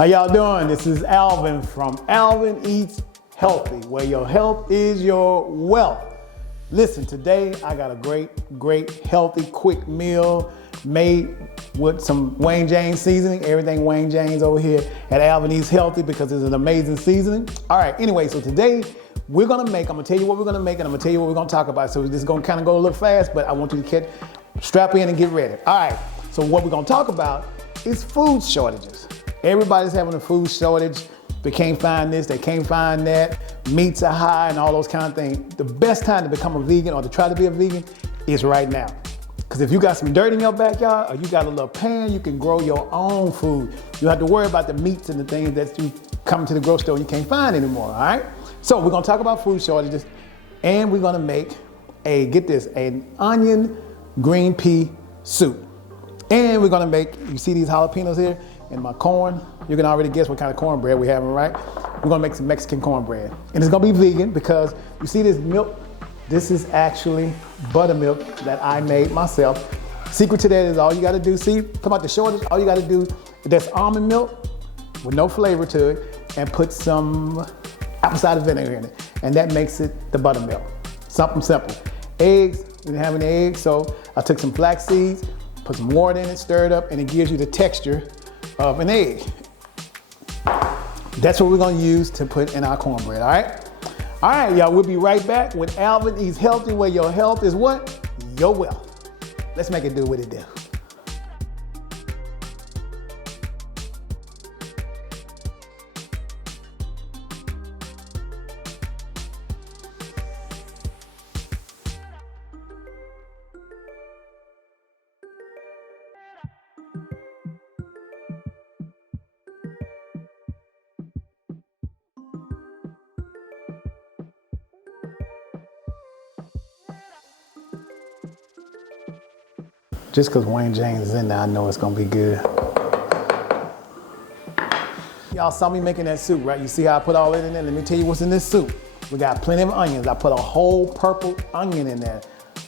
How y'all doing? This is Alvin from Alvin Eats Healthy, where your health is your wealth. Listen, today I got a great, healthy, quick meal made with some Wayne James seasoning. Everything Wayne James over here at Alvin Eats Healthy because it's an amazing seasoning. All right, anyway, so today I'm gonna tell you what we're gonna make and I'm gonna tell you what we're gonna talk about. So this is gonna kind of go a little fast, but I want you to strap in and get ready. All right, so what we're gonna talk about is food shortages. Everybody's having a food shortage. They can't find this, they can't find that. Meats are high and all those kind of things. The best time to become a vegan or to try to be a vegan is right now. Because if you got some dirt in your backyard or you got a little pan, you can grow your own food. You don't have to worry about the meats and the things that you come to the grocery store and you can't find anymore, all right? So we're gonna talk about food shortages and we're gonna make an onion green pea soup. And we're gonna make, you see these jalapenos here and my corn? You can already guess what kind of cornbread we're having, right? We're gonna make some Mexican cornbread. And it's gonna be vegan because you see this milk? This is actually buttermilk that I made myself. Secret to that is all you gotta do, see, talk about the shortage, all you gotta do, that's almond milk with no flavor to it and put some apple cider vinegar in it. And that makes it the buttermilk. Something simple. Eggs, we didn't have any eggs, so I took some flax seeds, put some water in it, stir it up, and it gives you the texture of an egg. That's what we're gonna use to put in our cornbread, all right? All right, y'all, we'll be right back with Alvin Eats Healthy, where your health is what? Your wealth. Let's make it do what it do. Just because Wayne James is in there, I know it's gonna be good. Y'all saw me making that soup, right? You see how I put all that in there? Let me tell you what's in this soup. We got plenty of onions. I put a whole purple onion in there.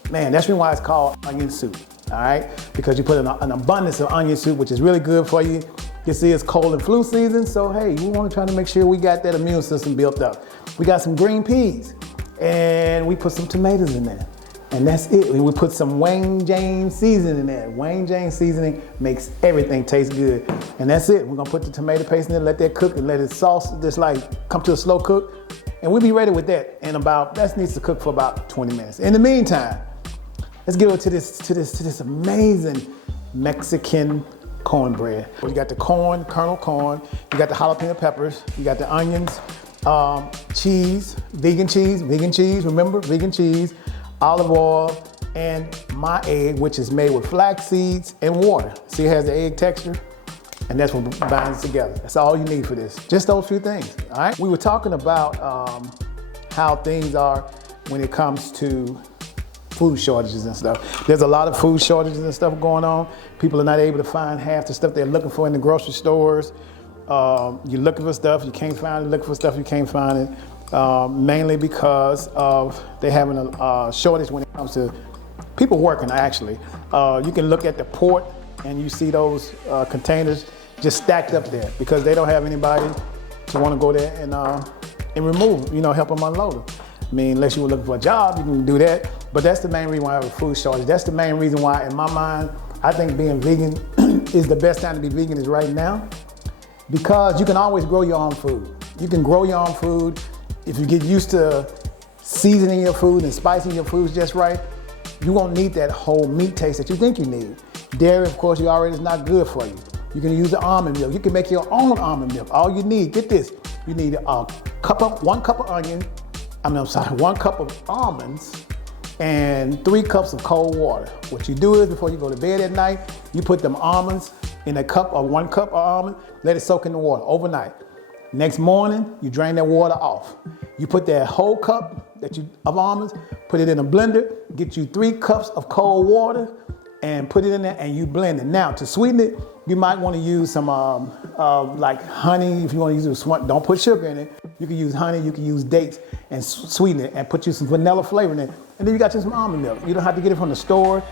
Man, that's why it's called onion soup, all right? Because you put an abundance of onion soup, which is really good for you. You see it's cold and flu season, so hey, we wanna try to make sure we got that immune system built up. We got some green peas, and we put some tomatoes in there. And that's it. We put some Wayne James seasoning in there. Wayne James seasoning makes everything taste good. And that's it. We're gonna put the tomato paste in there, let that cook and let it sauce just like come to a slow cook. And we'll be ready with that in that needs to cook for about 20 minutes. In the meantime, let's get over to this amazing Mexican cornbread. You got the corn, kernel corn, you got the jalapeno peppers, you got the onions, cheese, vegan cheese, remember, vegan cheese, olive oil, and my egg, which is made with flax seeds and water. See, it has the egg texture, and that's what binds together. That's all you need for this. Just those few things, all right? We were talking about how things are when it comes to food shortages and stuff. There's a lot of food shortages and stuff going on. People are not able to find half the stuff they're looking for in the grocery stores. You're looking for stuff, you can't find it, looking for stuff, you can't find it. Mainly because of they having a shortage when it comes to people working, actually. You can look at the port and you see those containers just stacked up there because they don't have anybody to want to go there and remove, help them unload them. I mean, unless you were looking for a job, you can do that. But that's the main reason why I have a food shortage. That's the main reason why, in my mind, I think being vegan is the best time to be vegan is right now because you can always grow your own food. You can grow your own food. If you get used to seasoning your food and spicing your foods just right, you won't need that whole meat taste that you think you need. Dairy, of course, is not good for you. You can use the almond milk. You can make your own almond milk. All you need, get this, you need 1 cup of almonds and 3 cups of cold water. What you do is before you go to bed at night, you put them almonds in 1 cup of almond, let it soak in the water overnight. Next morning, you drain that water off. You put that whole cup of almonds, put it in a blender, get you 3 cups of cold water, and put it in there, and you blend it. Now, to sweeten it, you might want to use some like honey. If you want to use it, don't put sugar in it. You can use honey, you can use dates, and sweeten it, and put you some vanilla flavor in it. And then you got you some almond milk. You don't have to get it from the store.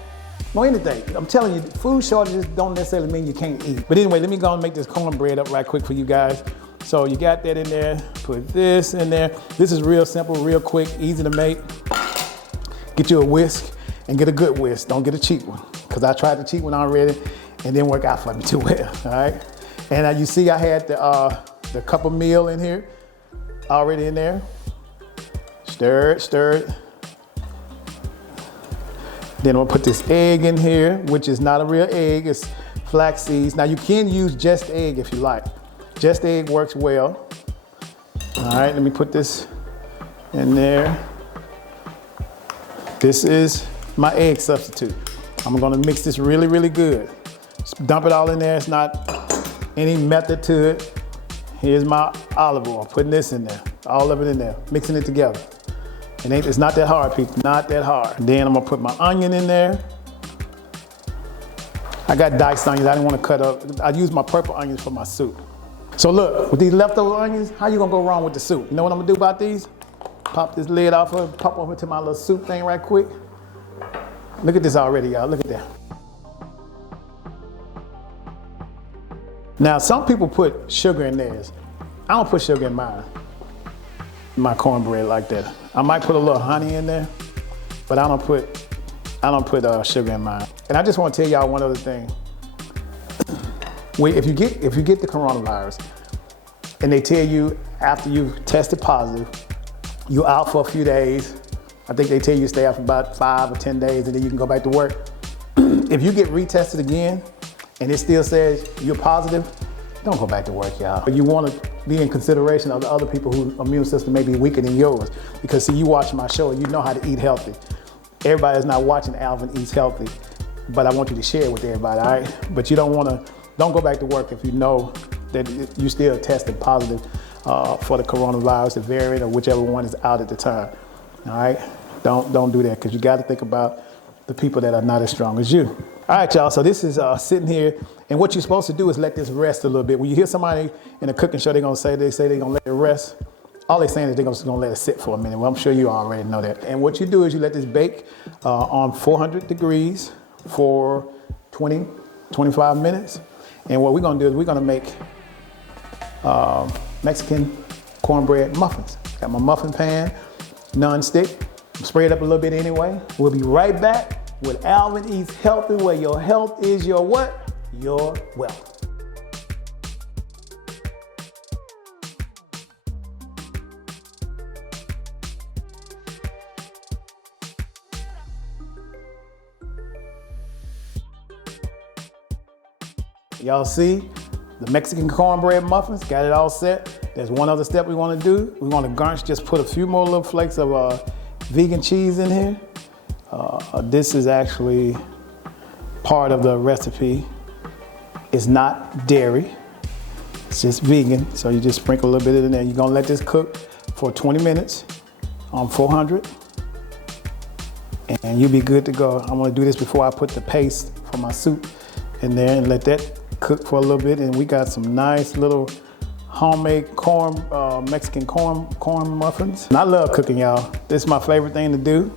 or anything. I'm telling you, food shortages don't necessarily mean you can't eat. But anyway, let me go and make this cornbread up right quick for you guys. So you got that in there, put this in there. This is real simple, real quick, easy to make. Get you a whisk and get a good whisk. Don't get a cheap one, because I tried the cheap one already and didn't work out for me too well, all right? And you see I had the cup of meal in here, already in there. Stir it, stir it. Then I'm gonna put this egg in here, which is not a real egg, it's flax seeds. Now you can use just egg if you like. Just egg works well. All right, let me put this in there. This is my egg substitute. I'm gonna mix this really, really good. Just dump it all in there, it's not any method to it. Here's my olive oil, putting this in there, all of it in there, mixing it together. It's not that hard, people, not that hard. Then I'm gonna put my onion in there. I got diced onions, I didn't wanna cut up. I use my purple onions for my soup. So look, with these leftover onions, how you gonna go wrong with the soup? You know what I'm gonna do about these? Pop this lid off of it, pop over to my little soup thing right quick. Look at this already, y'all, look at that. Now, some people put sugar in theirs. I don't put sugar in mine, my cornbread like that. I might put a little honey in there, but I don't put sugar in mine. And I just want to tell y'all one other thing. If you get the coronavirus and they tell you after you've tested positive, you're out for a few days. I think they tell you to stay out for about 5 or 10 days and then you can go back to work. If you get retested again and it still says you're positive, don't go back to work, y'all. You want to be in consideration of the other people whose immune system may be weaker than yours. Because see, you watch my show and you know how to eat healthy. Everybody is not watching Alvin Eats Healthy, but I want you to share it with everybody, all right? But you don't go back to work if you know that you still tested positive for the coronavirus, the variant, or whichever one is out at the time, all right? Don't do that, because you got to think about the people that are not as strong as you. All right, y'all, so this is sitting here, and what you're supposed to do is let this rest a little bit. When you hear somebody in a cooking show, they're gonna say they're gonna let it rest. All they're saying is they're just gonna let it sit for a minute. Well, I'm sure you already know that. And what you do is you let this bake on 400 degrees for 20, 25 minutes. And what we're gonna do is we're gonna make Mexican cornbread muffins. Got my muffin pan, non-stick. Spray it up a little bit anyway. We'll be right back with Alvin Eats Healthy, where your health is your what? Your wealth. Y'all see the Mexican cornbread muffins, got it all set. There's one other step we want to do. We want to garnish, just put a few more little flakes of vegan cheese in here. This is actually part of the recipe. It's not dairy, it's just vegan. So you just sprinkle a little bit in there. You're gonna let this cook for 20 minutes on 400 and you'll be good to go. I'm gonna do this before I put the paste for my soup in there and let that cook for a little bit. And we got some nice little homemade Mexican corn muffins. And I love cooking, y'all. This is my favorite thing to do.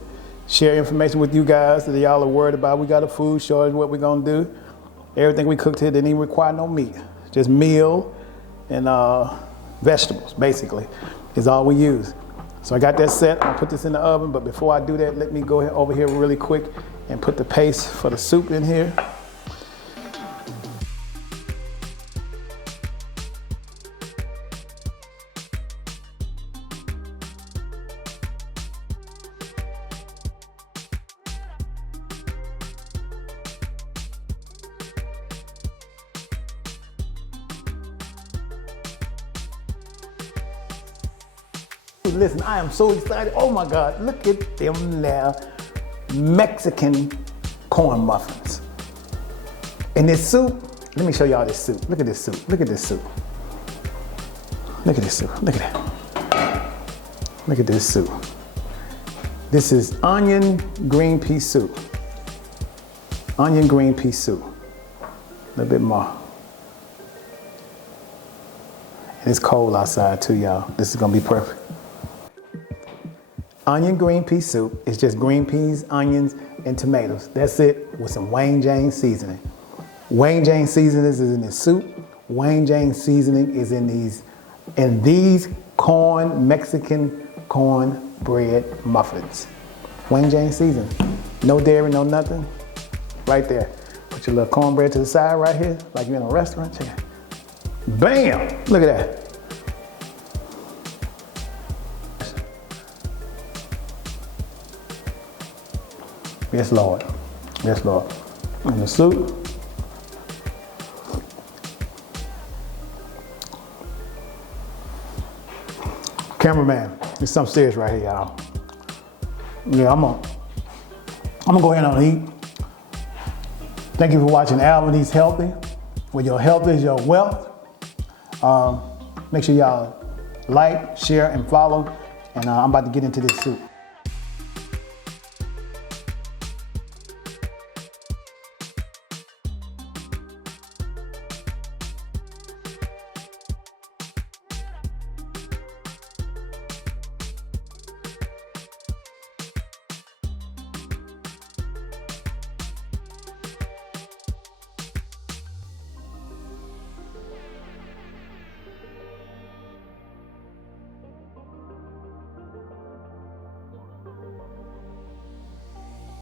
Share information with you guys that y'all are worried about. We got a food shortage, what we gonna do. Everything we cooked here didn't even require no meat. Just meal and vegetables, basically, is all we use. So I got that set. I'll put this in the oven, but before I do that, let me go over here really quick and put the paste for the soup in here. Listen, I am so excited. Oh my God, look at them now. Mexican corn muffins. And this soup, let me show y'all this soup. Look at this soup, look at this soup. Look at this soup, look at that. Look at this soup. This is onion green pea soup. Onion green pea soup. A little bit more. And it's cold outside too, y'all. This is gonna be perfect. Onion green pea soup is just green peas, onions, and tomatoes. That's it, with some Wayne James seasoning. Wayne James seasoning is in this soup. Wayne James seasoning is in these Mexican cornbread muffins. Wayne James seasoning. No dairy, no nothing. Right there. Put your little cornbread to the side right here, like you're in a restaurant. Check it. Bam! Look at that. Yes, Lord. Yes, Lord. And the soup. Cameraman, it's something serious right here, y'all. Yeah, I'm gonna go ahead and eat. Thank you for watching Alvin Eats Healthy, where your health is your wealth. Make sure y'all like, share, and follow. And I'm about to get into this soup.